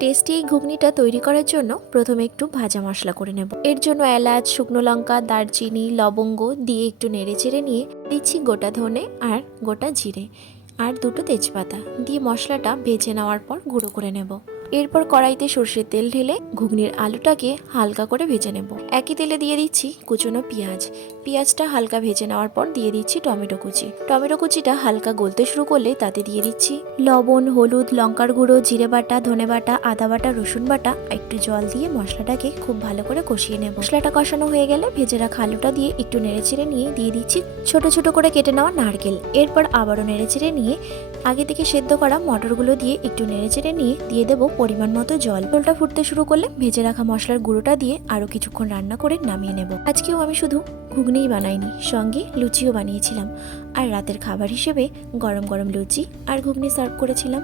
Tasty এই ঘুগনিটা তৈরি করার জন্য প্রথমে একটু ভাজা মশলা করে নেব। এর জন্য এলাচ, শুকনো লঙ্কা, দারচিনি, লবঙ্গ দিয়ে একটু নেড়ে চেড়ে নিয়ে দিচ্ছি গোটা ধনে আর গোটা জিরে আর দুটো তেজপাতা দিয়ে মশলাটা ভেজে নেওয়ার পর গুঁড়ো করে নেব। এরপর কড়াইতে সর্ষের তেল ঢেলে ঘুগনির আলুটাকে হালকা করে ভেজে নেব। একই তেলে দিয়ে দিচ্ছি কুচনো পেঁয়াজ। পেঁয়াজটা হালকা ভেজে নেওয়ার পর দিয়ে দিচ্ছি টমেটো কুচি। টমেটো কুচিটা হালকা গলতে শুরু করলে তাতে দিয়ে দিচ্ছি লবণ, হলুদ, লঙ্কার গুঁড়ো, জিরে বাটা, ধনে বাটা, আদা বাটা, রসুন বাটা, একটু জল দিয়ে মশলাটাকে খুব ভালো করে কষিয়ে নেব। মশলাটা কষানো হয়ে গেলে ভেজে রাখা আলুটা দিয়ে একটু নেড়েচেড়ে নিয়ে দিয়ে দিচ্ছি ছোট ছোট করে কেটে নেওয়া নারকেল। এরপর আবারও নেড়েচেড়ে নিয়ে আগে থেকে সেদ্ধ করা মটরগুলো দিয়ে একটু নেড়েচেড়ে নিয়ে দিয়ে দেবো পরিমাণ মতো জল। ঝোলটা ফুটতে শুরু করলে ভেজে রাখা মশলার গুঁড়োটা দিয়ে আরও কিছুক্ষণ রান্না করে নামিয়ে নেব। আজকেও আমি শুধু ঘুগনিই বানাইনি, সঙ্গে লুচিও বানিয়েছিলাম আর রাতের খাবার হিসেবে গরম গরম লুচি আর ঘুগনি সার্ভ করেছিলাম।